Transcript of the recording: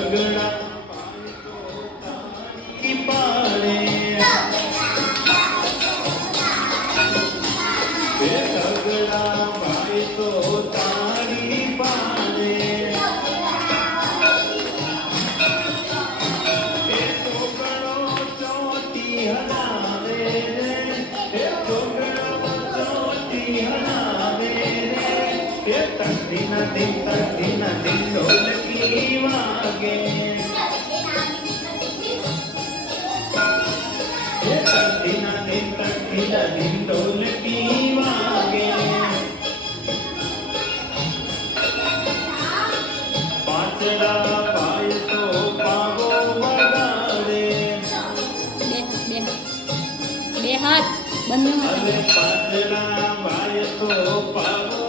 તગડા પાડે તગડા ભાઈ તો તારી પાડે એ છોકરો ચોટી હલાવે એ છોકરો ચોટી હલાવે એ તકડીના દિન ઢોલકી વાગે એ તકડીના દિન ઢોલકી વાગે પાછડા પાય તો પાવો વગાડે બે હાથ બંને પાછડા પાય તો પાવો